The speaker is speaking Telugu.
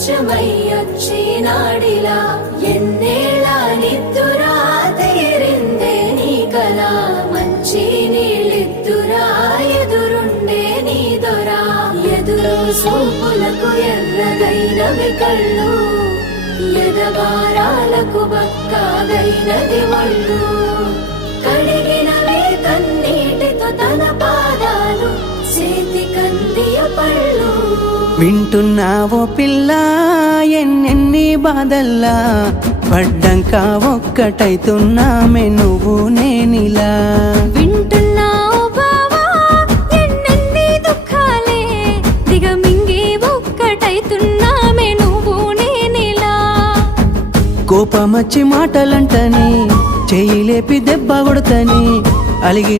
ప్రత్యక్షమయ్యొచ్చినాడిలా ఎన్నేళ్ళ నిద్దురా తీరిందే నీ కల మంచి నీళ్ళిద్దురా ఎదురుండే నీ దొరా ఎదురు సూపులకు ఎర్రగైనవి కళ్ళు ఎదవారాలకు బక్కాగైనది ఒళ్ళు కడిగినవే కన్నీటితో తన పాదాలు చేతి కందియ పళ్ళు వింటున్నావో పిల్ల ఎన్నెన్ని బాధల్లా పడ్డంక ఒక్కటైతున్నామే నువ్వు నేనిలా వింటున్నావు బావా ఎన్నెన్ని దుఃఖాలే దిగమింగి ఒక్కటైతున్నామే నువ్వు నేనిలా కోపమచ్చి మాటలంటని చెయ్యి లేపి దెబ్బ కొడతని అలిగి